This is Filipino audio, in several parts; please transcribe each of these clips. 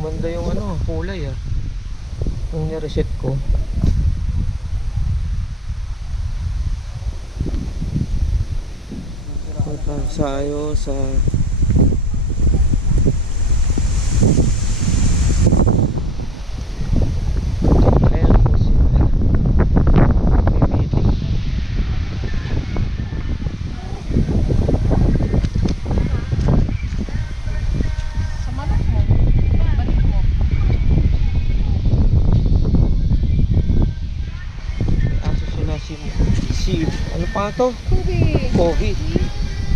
Gumanda yung ano, kulay ah. Yung nireset ko. Sayo sa ayan po sila. May meeting. Sa manok mo, balik mo. Aso sila si ano pa to? Kubi.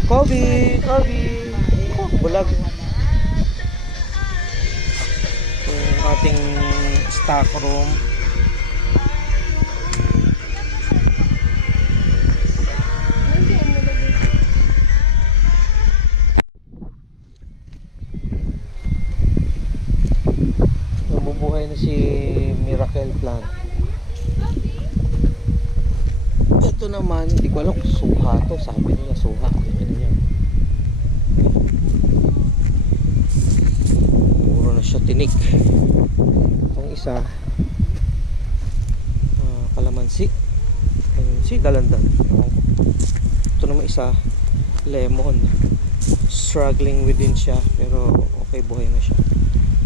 Kobe. Bulag. Yung ating stock room. Nabubuhay na si Miracle Plant. Ito naman, hindi ko alam kung suha to. Sabi nila suha. Ano yan? Puro na siya tinik. Itong isa kalamansi. Si dalandan. Ito naman isa lemon. Struggling within siya, pero okay, buhay na siya.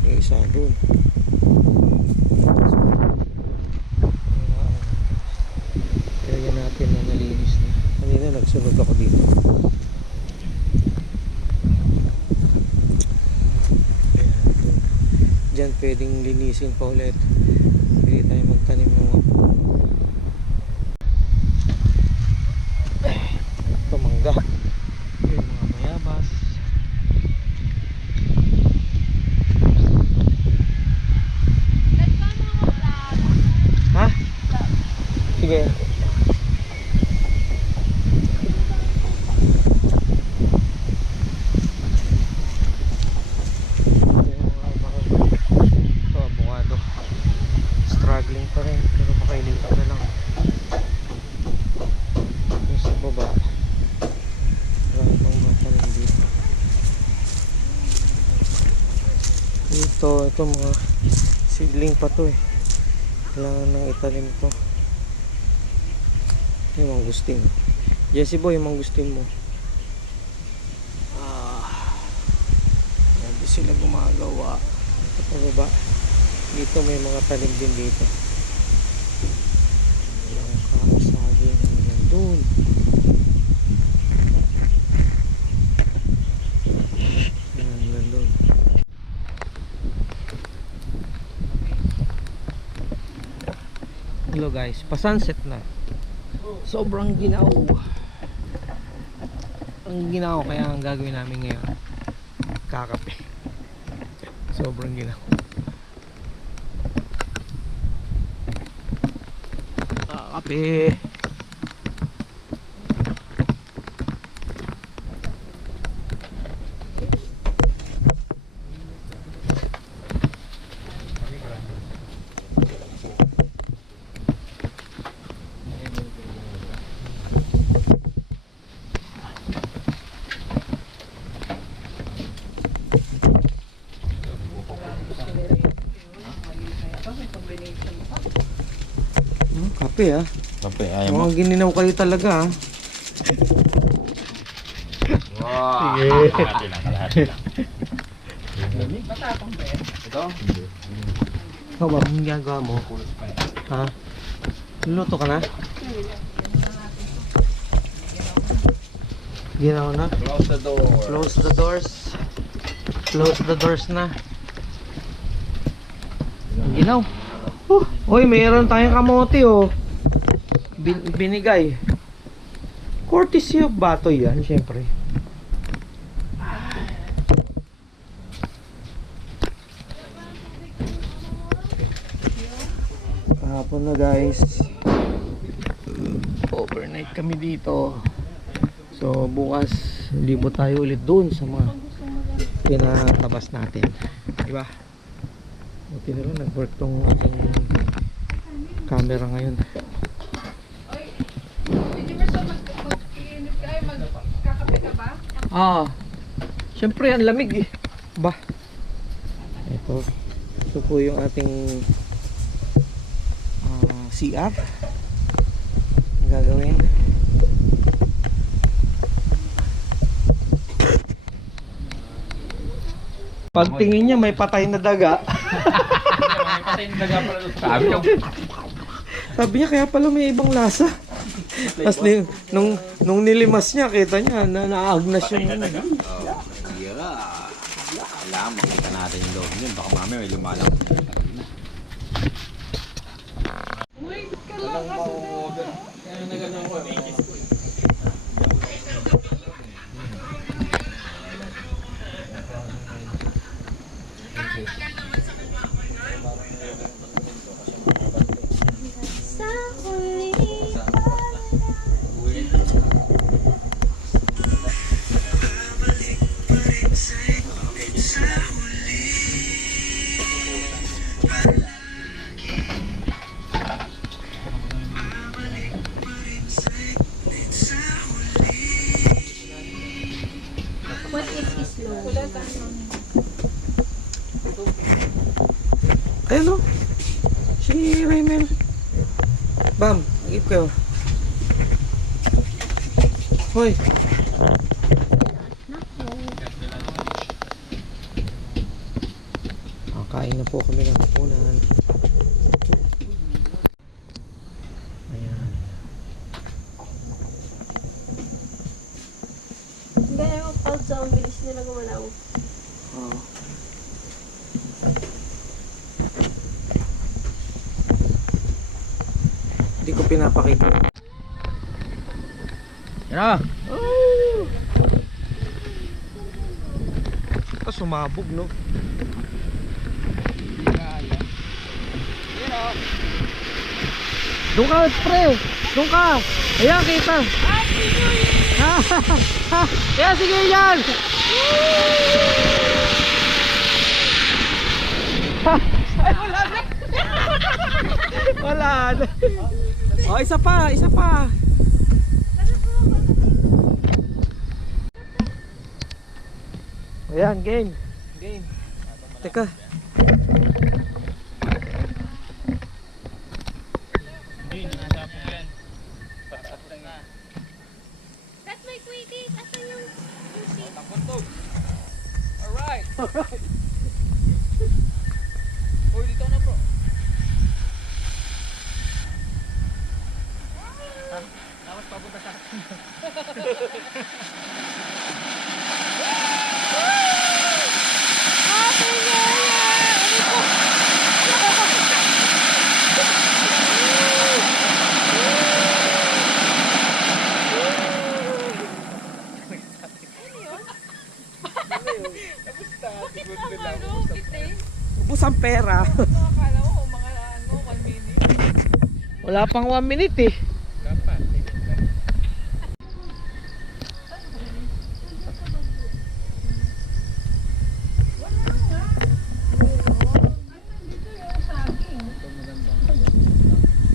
Yung isa doon. Kaya natin na nalinis na. Kanina nagsunod ako dito. Ayan, dyan pwedeng linisin pa ulit. Pwede tayo magtanim ng mga ito mangga. Yun, mga mayabas. Ha? Sige. Ito, abogado. Struggling pa rin, pero makailitan na lang. Yung sa baba, marami pang matanim dito. Ito mga seedling pa to eh. Kailangan nang itanim to. Yung mangustin. Jesse boy, yung mangustin mo. Hindi sila gumagawa. Ito pa baba. Dito may mga tanim din dito. Yung kakasagin hanggang doon. Hanggang doon. Hello guys, pa-sunset na. Sobrang ginaw. Ang ginaw, kaya ang gagawin namin ngayon, kakape. Sobrang ginaw. Kape. Kape ah. Kape, ayaw mo. Mukhang gininaw kayo talaga ah. Wow. Sige. Kalahati lang. Ito? Ikaw ba, anong ginagawa mo? Ha? Luluto ka na? Ginaw na? Close the door. Close the doors. Close the doors na. Ginaw. Hoy, mayroon tayong kamote oh. Binigay. Courtesy of Batoy yan, syempre. Kahapon na guys. Overnight kami dito. So bukas libo tayo ulit doon sa mga pinatabas natin. Diba? Buti na lang nag-work tong aking camera ngayon. Syempre ang lamig eh. Ba? Ito. Ito po yung ating CR. Ang gagawin. Pagtingin niya may patay na daga. Sabi ko. Sabi niya kaya pala may ibang lasa. Tapos nung nilimas niya, kita niya na naagnas yung ano. Yeah. Kailangan makita natin yung loob yun. Baka mamaya may lumalang. What is slow? Ayun o. Si Raymel. Bam, agip kayo. Hoy. Kain na po kami ng hapunan. Ayan. Gaya mo pag sa ang bilis nila gumalaw. Oh. Hindi ko pinapakita. Yan na. Ito sumabog, no? Doon ka, pre! Doon ka! Ayan, kita! Ayan, sige yan! Ay, wala na! Wala na! Oh, isa pa! Isa pa! Ayan, game! Game! Teka! That's my quickie! Asan yung seat? Alright. Uy, dito na bro. Tapos papunta sa akin. Ubus ang pera! Akala mo kung mga 1 minute. Wala pang 1 minute eh.